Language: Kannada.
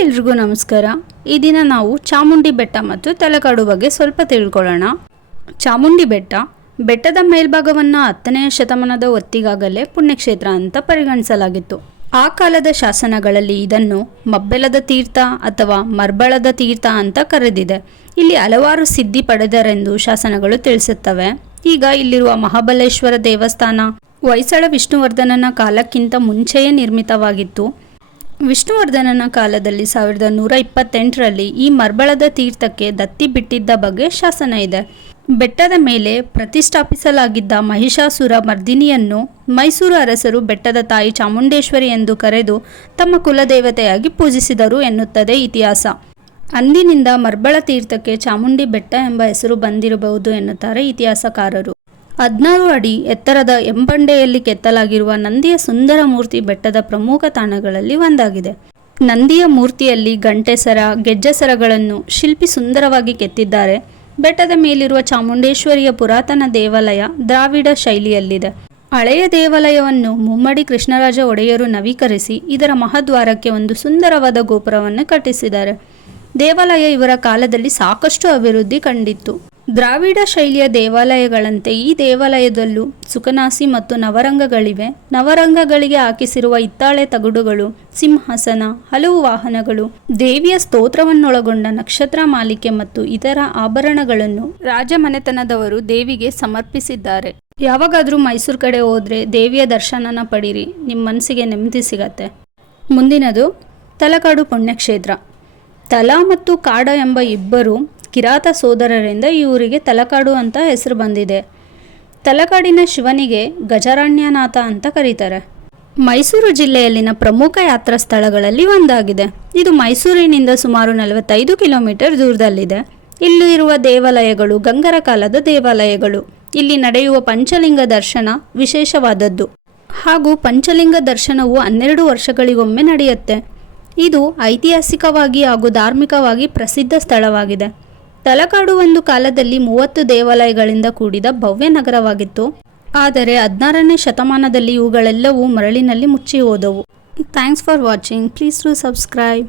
ಎಲ್ರಿಗೂ ನಮಸ್ಕಾರ. ಈ ದಿನ ನಾವು ಚಾಮುಂಡಿ ಬೆಟ್ಟ ಮತ್ತು ತಲಕಾಡು ಬಗ್ಗೆ ಸ್ವಲ್ಪ ತಿಳ್ಕೊಳ್ಳೋಣ. ಚಾಮುಂಡಿ ಬೆಟ್ಟ, ಬೆಟ್ಟದ ಮೇಲ್ಭಾಗವನ್ನು ಹತ್ತನೆಯ ಶತಮಾನದ ಹೊತ್ತಿಗಾಗಲೇ ಪುಣ್ಯಕ್ಷೇತ್ರ ಅಂತ ಪರಿಗಣಿಸಲಾಗಿತ್ತು. ಆ ಕಾಲದ ಶಾಸನಗಳಲ್ಲಿ ಇದನ್ನು ಮಬ್ಬೆಲದ ತೀರ್ಥ ಅಥವಾ ಮರ್ಬಳದ ತೀರ್ಥ ಅಂತ ಕರೆದಿದೆ. ಇಲ್ಲಿ ಹಲವಾರು ಸಿದ್ಧಿ ಪಡೆದರೆಂದು ಶಾಸನಗಳು ತಿಳಿಸುತ್ತವೆ. ಈಗ ಇಲ್ಲಿರುವ ಮಹಾಬಲೇಶ್ವರ ದೇವಸ್ಥಾನ, ಹೊಯ್ಸಳ ವಿಷ್ಣುವರ್ಧನನ ಕಾಲಕ್ಕಿಂತ ಮುಂಚೆಯೇ ನಿರ್ಮಿತವಾಗಿತ್ತು. ವಿಷ್ಣುವರ್ಧನನ ಕಾಲದಲ್ಲಿ ಸಾವಿರದ ನೂರ ಇಪ್ಪತ್ತೆಂಟರಲ್ಲಿ ಈ ಮರ್ಬಳದ ತೀರ್ಥಕ್ಕೆ ದತ್ತಿ ಬಿಟ್ಟಿದ್ದ ಬಗ್ಗೆ ಶಾಸನ ಇದೆ. ಬೆಟ್ಟದ ಮೇಲೆ ಪ್ರತಿಷ್ಠಾಪಿಸಲಾಗಿದ್ದ ಮಹಿಷಾಸುರ ಮರ್ದಿನಿಯನ್ನು ಮೈಸೂರು ಅರಸರು ಬೆಟ್ಟದ ತಾಯಿ ಚಾಮುಂಡೇಶ್ವರಿ ಎಂದು ಕರೆದು ತಮ್ಮ ಕುಲದೇವತೆಯಾಗಿ ಪೂಜಿಸಿದರು ಎನ್ನುತ್ತದೆ ಇತಿಹಾಸ. ಅಂದಿನಿಂದ ಮರ್ಬಳ ತೀರ್ಥಕ್ಕೆ ಚಾಮುಂಡಿ ಬೆಟ್ಟ ಎಂಬ ಹೆಸರು ಬಂದಿರಬಹುದು ಎನ್ನುತ್ತಾರೆ ಇತಿಹಾಸಕಾರರು. ಹದಿನಾರು ಅಡಿ ಎತ್ತರದ ಎಂಬಂಡೆಯಲ್ಲಿ ಕೆತ್ತಲಾಗಿರುವ ನಂದಿಯ ಸುಂದರ ಮೂರ್ತಿ ಬೆಟ್ಟದ ಪ್ರಮುಖ ತಾಣಗಳಲ್ಲಿ ಒಂದಾಗಿದೆ. ನಂದಿಯ ಮೂರ್ತಿಯಲ್ಲಿ ಗಂಟೆಸರ, ಗೆಜ್ಜೆಸರಗಳನ್ನು ಶಿಲ್ಪಿ ಸುಂದರವಾಗಿ ಕೆತ್ತಿದ್ದಾರೆ. ಬೆಟ್ಟದ ಮೇಲಿರುವ ಚಾಮುಂಡೇಶ್ವರಿಯ ಪುರಾತನ ದೇವಾಲಯ ದ್ರಾವಿಡ ಶೈಲಿಯಲ್ಲಿದೆ. ಹಳೆಯ ದೇವಾಲಯವನ್ನು ಮುಮ್ಮಡಿ ಕೃಷ್ಣರಾಜ ಒಡೆಯರು ನವೀಕರಿಸಿ ಇದರ ಮಹಾದ್ವಾರಕ್ಕೆ ಒಂದು ಸುಂದರವಾದ ಗೋಪುರವನ್ನು ಕಟ್ಟಿಸಿದ್ದಾರೆ. ದೇವಾಲಯ ಇವರ ಕಾಲದಲ್ಲಿ ಸಾಕಷ್ಟು ಅಭಿವೃದ್ಧಿ ಕಂಡಿತ್ತು. ದ್ರಾವಿಡ ಶೈಲಿಯ ದೇವಾಲಯಗಳಂತೆ ಈ ದೇವಾಲಯದಲ್ಲೂ ಸುಖನಾಸಿ ಮತ್ತು ನವರಂಗಗಳಿವೆ. ನವರಂಗಗಳಿಗೆ ಹಾಕಿಸಿರುವ ಹಿತ್ತಾಳೆ ತಗಡುಗಳು, ಸಿಂಹಾಸನ, ಹಲವು ವಾಹನಗಳು, ದೇವಿಯ ಸ್ತೋತ್ರವನ್ನೊಳಗೊಂಡ ನಕ್ಷತ್ರ ಮಾಲಿಕೆ ಮತ್ತು ಇತರ ಆಭರಣಗಳನ್ನು ರಾಜಮನೆತನದವರು ದೇವಿಗೆ ಸಮರ್ಪಿಸಿದ್ದಾರೆ. ಯಾವಾಗಾದರೂ ಮೈಸೂರು ಕಡೆ ಹೋದ್ರೆ ದೇವಿಯ ದರ್ಶನನ ಪಡೀರಿ ನಿಮ್ಮ ಮನಸ್ಸಿಗೆ ನೆಮ್ಮದಿ ಸಿಗತ್ತೆ. ಮುಂದಿನದು ತಲಕಾಡು ಪುಣ್ಯಕ್ಷೇತ್ರ. ತಲಾ ಮತ್ತು ಕಾಡ ಎಂಬ ಇಬ್ಬರು ಕಿರಾತ ಸೋದರರಿಂದ ಈ ಊರಿಗೆ ತಲಕಾಡು ಅಂತ ಹೆಸರು ಬಂದಿದೆ. ತಲಕಾಡಿನ ಶಿವನಿಗೆ ಗಜಾರಣ್ಯನಾಥ ಅಂತ ಕರೀತಾರೆ. ಮೈಸೂರು ಜಿಲ್ಲೆಯಲ್ಲಿನ ಪ್ರಮುಖ ಯಾತ್ರಾ ಸ್ಥಳಗಳಲ್ಲಿ ಒಂದಾಗಿದೆ. ಇದು ಮೈಸೂರಿನಿಂದ ಸುಮಾರು ನಲವತ್ತೈದು ಕಿಲೋಮೀಟರ್ ದೂರದಲ್ಲಿದೆ. ಇಲ್ಲಿ ಇರುವ ದೇವಾಲಯಗಳು ಗಂಗರ ಕಾಲದ ದೇವಾಲಯಗಳು. ಇಲ್ಲಿ ನಡೆಯುವ ಪಂಚಲಿಂಗ ದರ್ಶನ ವಿಶೇಷವಾದದ್ದು. ಹಾಗೂ ಪಂಚಲಿಂಗ ದರ್ಶನವು ಹನ್ನೆರಡು ವರ್ಷಗಳಿಗೊಮ್ಮೆ ನಡೆಯುತ್ತೆ. ಇದು ಐತಿಹಾಸಿಕವಾಗಿ ಹಾಗೂ ಧಾರ್ಮಿಕವಾಗಿ ಪ್ರಸಿದ್ಧ ಸ್ಥಳವಾಗಿದೆ. ತಲಕಾಡು ಒಂದು ಕಾಲದಲ್ಲಿ ಮೂವತ್ತು ದೇವಾಲಯಗಳಿಂದ ಕೂಡಿದ ಭವ್ಯ ನಗರವಾಗಿತ್ತು. ಆದರೆ ಹದಿನಾರನೇ ಶತಮಾನದಲ್ಲಿ ಇವುಗಳೆಲ್ಲವೂ ಮರಳಿನಲ್ಲಿ ಮುಚ್ಚಿ ಹೋದವು thanks for watching please to subscribe